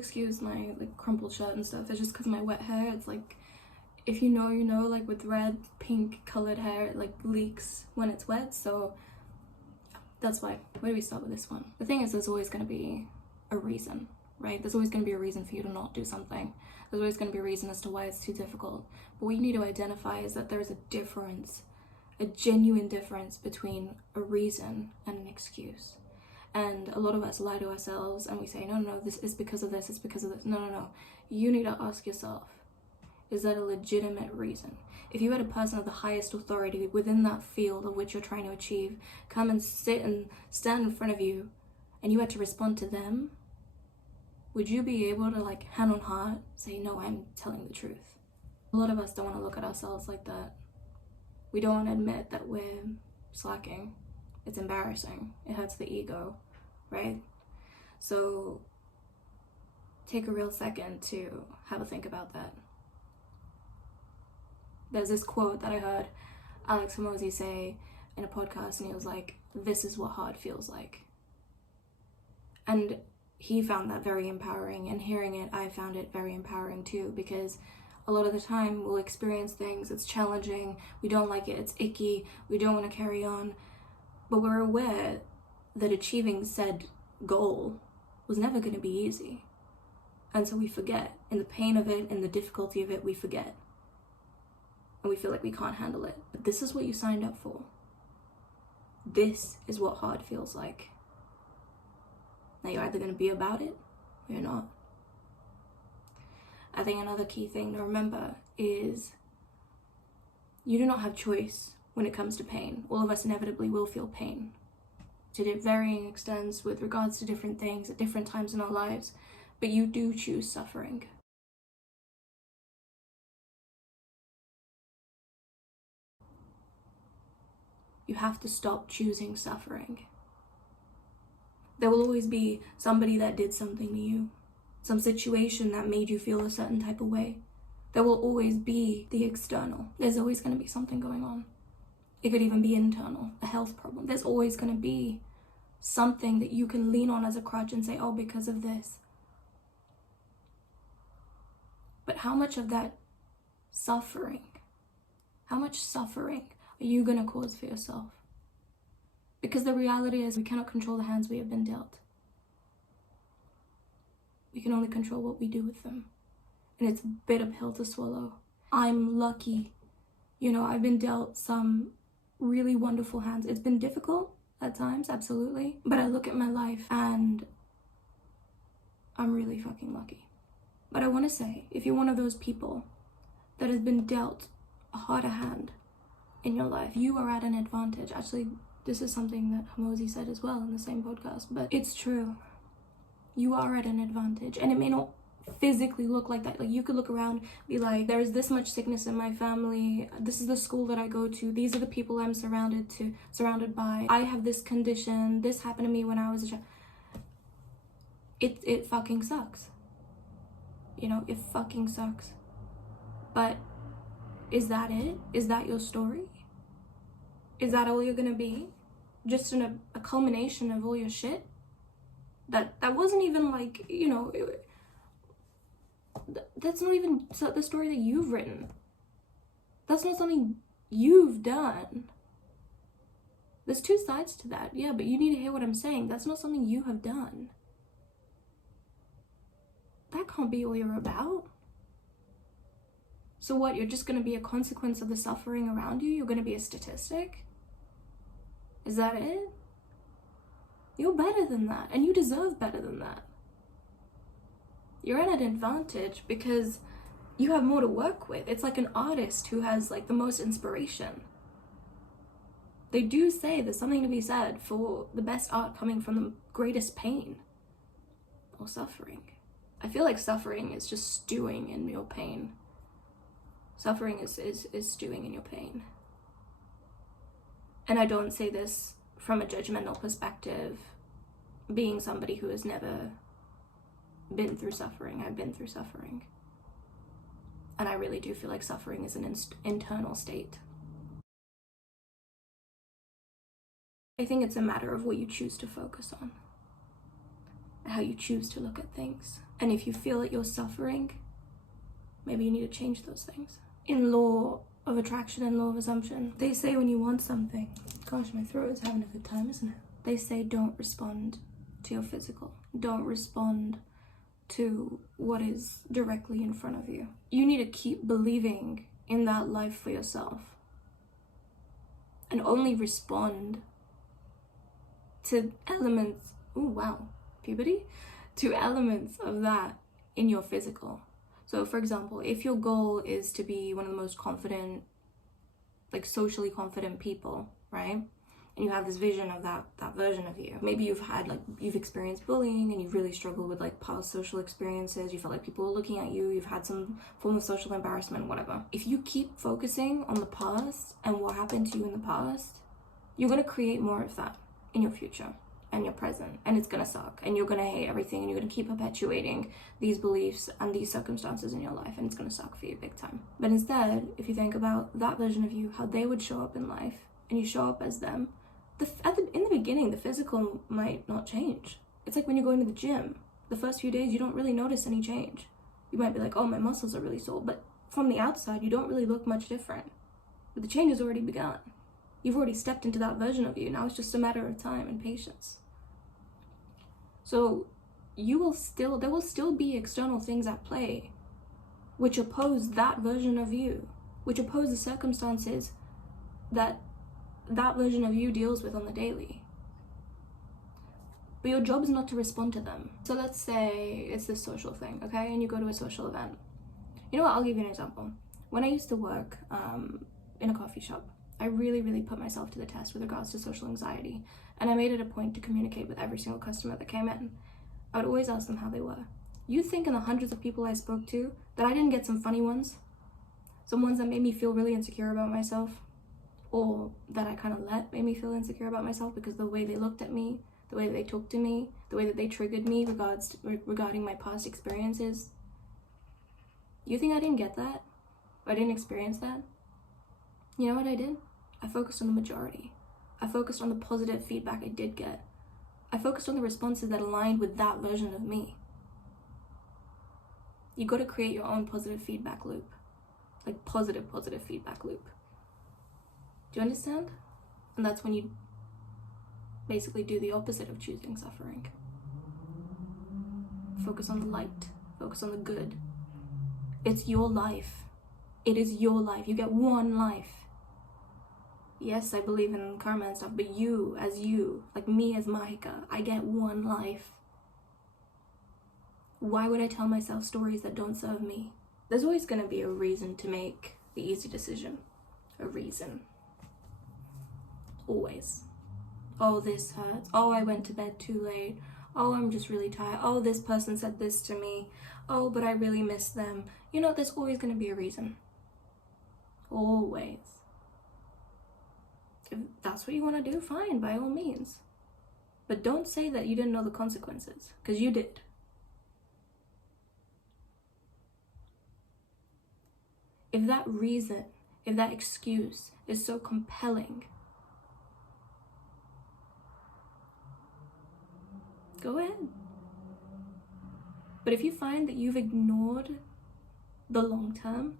excuse my like crumpled shirt and stuff. It's just because my wet hair, it's like, if you know, you know, like with red, pink colored hair, it like leaks when it's wet. So that's why. Where do we start with this one? The thing is, there's always going to be a reason, right? There's always going to be a reason for you to not do something. There's always going to be a reason as to why it's too difficult. But what you need to identify is that there's a difference, a genuine difference between a reason and an excuse. And a lot of us lie to ourselves and we say, no, this is because of this, it's because of this. No. You need to ask yourself, is that a legitimate reason? If you had a person of the highest authority within that field of which you're trying to achieve come and sit and stand in front of you and you had to respond to them, would you be able to, like, hand on heart, say, no, I'm telling the truth? A lot of us don't want to look at ourselves like that. We don't want to admit that we're slacking. It's embarrassing. It hurts the ego, right? So take a real second to have a think about that. There's this quote that I heard Alex Hormozi say in a podcast, and he was like, this is what hard feels like. And he found that very empowering, and hearing it, I found it very empowering too, because a lot of the time we'll experience things, it's challenging, we don't like it, it's icky, we don't want to carry on, but we're aware that achieving said goal was never going to be easy. And so we forget. In the pain of it, in the difficulty of it, we forget. And we feel like we can't handle it. But this is what you signed up for. This is what hard feels like. Now you're either going to be about it or you're not. I think another key thing to remember is you do not have choice when it comes to pain. All of us inevitably will feel pain to varying extents with regards to different things at different times in our lives, but you do choose suffering. You have to stop choosing suffering. There will always be somebody that did something to you, some situation that made you feel a certain type of way. There will always be the external. There's always going to be something going on. It could even be internal, a health problem. There's always going to be something that you can lean on as a crutch and say, oh, because of this. But how much of that suffering, how much suffering are you going to cause for yourself? Because the reality is we cannot control the hands we have been dealt. We can only control what we do with them. And it's a bitter pill to swallow. I'm lucky. You know, I've been dealt some really wonderful hands. It's been difficult at times, absolutely. But I look at my life and I'm really fucking lucky. But I want to say, if you're one of those people that has been dealt a harder hand in your life, you are at an advantage. Actually, this is something that Hormozi said as well in the same podcast, but it's true. You are at an advantage, and it may not physically look like that. Like, you could look around, be like, there's this much sickness in my family, this is the school that I go to, these are the people I'm surrounded by, I have this condition, this happened to me when I was a child. It fucking sucks. You know, it fucking sucks. But is that it? Is that your story? Is that all you're gonna be? Just a culmination of all your shit? That wasn't even like, you know, that's not even the story that you've written. That's not something you've done. There's two sides to that, yeah, but you need to hear what I'm saying. That's not something you have done. That can't be all you're about. So what, you're just gonna be a consequence of the suffering around you? You're gonna be a statistic? Is that it? You're better than that, and you deserve better than that. You're at an advantage because you have more to work with. It's like an artist who has like the most inspiration. They do say there's something to be said for the best art coming from the greatest pain or suffering. I feel like suffering is just stewing in your pain. Suffering is stewing in your pain. And I don't say this from a judgmental perspective, being somebody who has never been through suffering. I've been through suffering. And I really do feel like suffering is an internal state. I think it's a matter of what you choose to focus on. how you choose to look at things. And if you feel that you're suffering, maybe you need to change those things. In law of attraction and law of assumption, they say when you want something, gosh, my throat is having a good time, isn't it? They say don't respond to your physical. Don't respond to what is directly in front of you. You need to keep believing in that life for yourself. And only respond to elements, oh wow, puberty? To elements of that in your physical. So for example, if your goal is to be one of the most confident, like socially confident people, right? And you have this vision of that version of you. Maybe you've experienced bullying and you've really struggled with like past social experiences. You felt like people were looking at you. You've had some form of social embarrassment, whatever. If you keep focusing on the past and what happened to you in the past, you're going to create more of that in your future and your present, and it's gonna suck, and you're gonna hate everything, and you're gonna keep perpetuating these beliefs and these circumstances in your life, and it's gonna suck for you big time. But instead, if you think about that version of you, how they would show up in life, and you show up as them, in the beginning, the physical might not change. It's like when you're going to the gym. The first few days, you don't really notice any change. You might be like, oh, my muscles are really sore, but from the outside, you don't really look much different. But the change has already begun. You've already stepped into that version of you. Now it's just a matter of time and patience. So there will still be external things at play which oppose that version of you, which oppose the circumstances that version of you deals with on the daily. But your job is not to respond to them. So let's say it's this social thing, okay? And you go to a social event. You know what? I'll give you an example. When I used to work in a coffee shop, I really, really put myself to the test with regards to social anxiety. And I made it a point to communicate with every single customer that came in. I would always ask them how they were. You think in the hundreds of people I spoke to that I didn't get some funny ones? Some ones that made me feel really insecure about myself? Or that I kind of made me feel insecure about myself because the way they looked at me, the way that they talked to me, the way that they triggered me regarding my past experiences. You think I didn't get that? Or I didn't experience that? You know what I did? I focused on the majority. I focused on the positive feedback I did get. I focused on the responses that aligned with that version of me. You got to create your own positive feedback loop. Like positive feedback loop. Do you understand? And that's when you basically do the opposite of choosing suffering. Focus on the light. Focus on the good. It's your life. It is your life. You get one life. Yes, I believe in karma and stuff, but you, like me as Mahika, I get one life. Why would I tell myself stories that don't serve me? There's always going to be a reason to make the easy decision. A reason. Always. Oh, this hurts. Oh, I went to bed too late. Oh, I'm just really tired. Oh, this person said this to me. Oh, but I really miss them. You know, there's always going to be a reason. Always. If that's what you want to do, fine, by all means. But don't say that you didn't know the consequences, because you did. If that reason, if that excuse is so compelling, go ahead. But if you find that you've ignored the long term,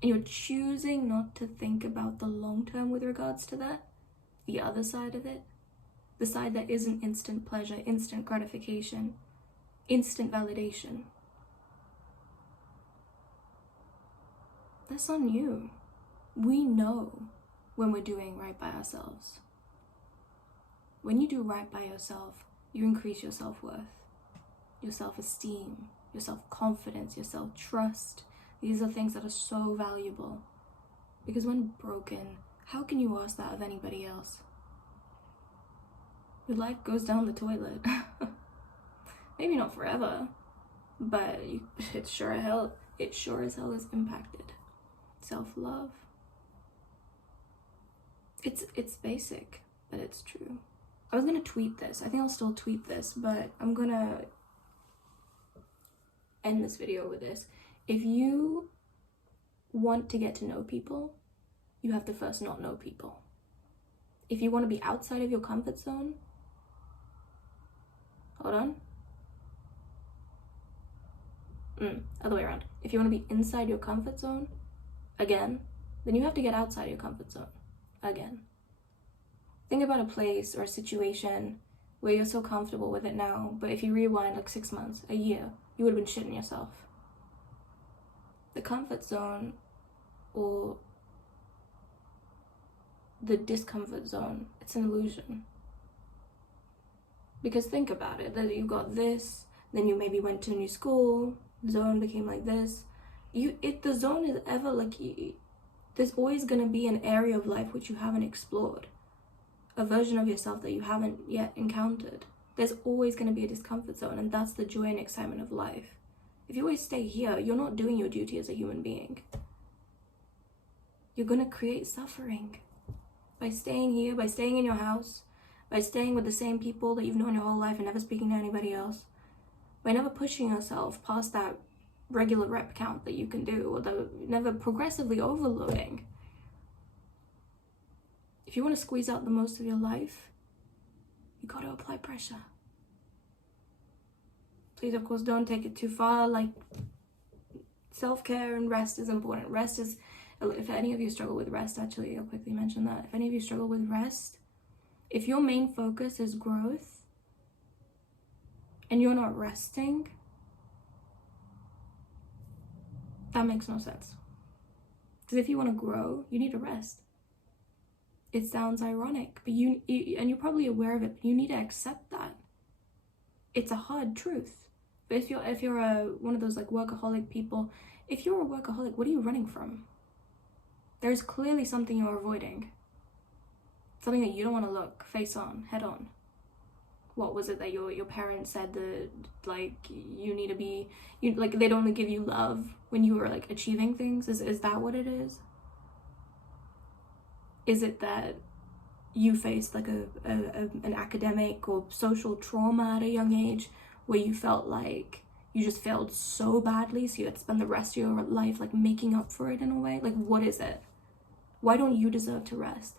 and you're choosing not to think about the long term with regards to that, the other side of it, the side that isn't instant pleasure, instant gratification, instant validation, that's on you. We know when we're doing right by ourselves. When you do right by yourself, you increase your self-worth, your self-esteem, your self-confidence, your self-trust. These are things that are so valuable. Because when broken, how can you ask that of anybody else? Your life goes down the toilet. Maybe not forever, but it sure as hell is impacted. Self-love. It's basic, but it's true. I was gonna tweet this. I think I'll still tweet this, but I'm gonna end this video with this. If you want to get to know people, you have to first not know people. If you want to be outside of your comfort zone, hold on. Other way around. If you want to be inside your comfort zone, again, then you have to get outside your comfort zone, again. Think about a place or a situation where you're so comfortable with it now, but if you rewind like 6 months, a year, you would have been shitting yourself. The comfort zone or the discomfort zone, it's an illusion. Because think about it, that you got this, then you maybe went to a new school, zone became like this. The zone is ever like, there's always gonna be an area of life which you haven't explored. A version of yourself that you haven't yet encountered. There's always gonna be a discomfort zone, and that's the joy and excitement of life. If you always stay here, you're not doing your duty as a human being. You're gonna create suffering. By staying here, by staying in your house, by staying with the same people that you've known your whole life and never speaking to anybody else, by never pushing yourself past that regular rep count that you can do, or never progressively overloading. If you want to squeeze out the most of your life, you got to apply pressure. Please, of course, don't take it too far. Like, self-care and rest is important. Rest is, if any of you struggle with rest, actually, I'll quickly mention that. If any of you struggle with rest, if your main focus is growth and you're not resting, that makes no sense. Because if you want to grow, you need to rest. It sounds ironic, but you and you're probably aware of it, but you need to accept that. It's a hard truth. But if you're one of those like workaholic people, if you're a workaholic, what are you running from? There's clearly something you're avoiding. Something that you don't want to look face on, head on. What was it that your parents said that like you need to be, like they'd only give you love when you were like achieving things? Is that what it is? Is it that you faced like an academic or social trauma at a young age where you felt like you just failed so badly, so you had to spend the rest of your life like making up for it in a way? Like, what is it? Why don't you deserve to rest?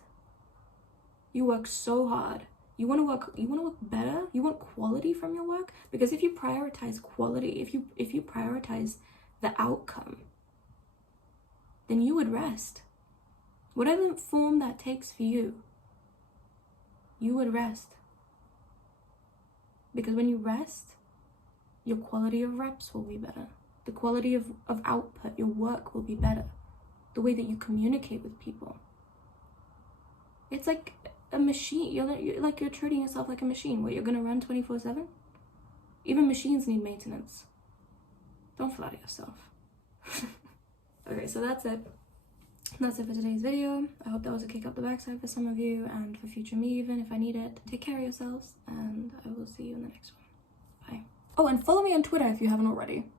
You work so hard. You want to work better? You want quality from your work? Because if you prioritize quality, if you prioritize the outcome, then you would rest. Whatever form that takes for you, you would rest. Because when you rest, your quality of reps will be better. The quality of output, your work will be better. The way that you communicate with people. It's like a machine. You're treating yourself like a machine. What, you're gonna run 24/7? Even machines need maintenance. Don't flatter yourself. Okay, so that's it. That's it for today's video. I hope that was a kick up the backside for some of you, and for future me even, if I need it. Take care of yourselves, and I will see you in the next one. Bye. Oh, and follow me on Twitter if you haven't already.